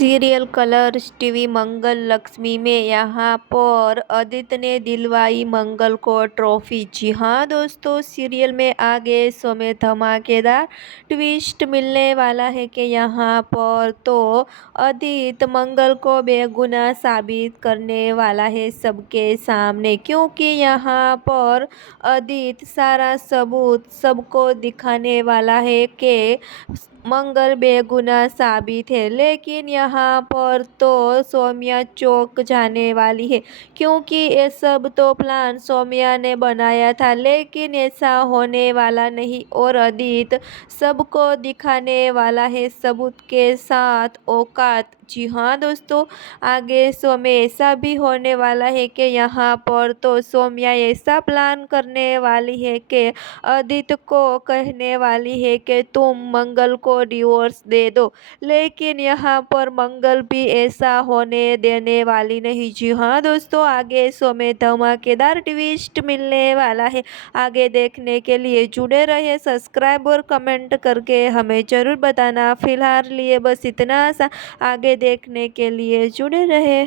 Serial Colors TV मंगल लक्ष्मी में यहाँ पर आदित्य ने दिलवाई मंगल को ट्रॉफी। जी हाँ दोस्तों, सीरियल में आगे शो में धमाकेदार ट्विस्ट मिलने वाला है कि यहाँ पर तो आदित्य मंगल को बेगुनाह साबित करने वाला है सबके सामने, क्योंकि यहाँ पर आदित्य सारा सबूत सबको दिखाने वाला है कि मंगल बेगुनाह साबित है। लेकिन यहाँ पर तो सौम्या चौंक जाने वाली है, क्योंकि ये सब तो प्लान सौम्या ने बनाया था, लेकिन ऐसा होने वाला नहीं और आदित्य सबको दिखाने वाला है सबूत के साथ औकात। जी हाँ दोस्तों, आगे शो में ऐसा भी होने वाला है कि यहाँ पर तो सौम्या ऐसा प्लान करने वाली है कि आदित्य को कहने वाली है कि तुम मंगल को डिवोर्स दे दो, लेकिन यहाँ पर मंगल भी ऐसा होने देने वाली नहीं। जी हाँ दोस्तों, आगे शो में धमाकेदार ट्विस्ट मिलने वाला है। आगे देखने के लिए जुड़े रहे, सब्सक्राइब और कमेंट करके हमें जरूर बताना। फिलहाल लिए बस इतना सा, आगे देखने के लिए जुड़े रहे।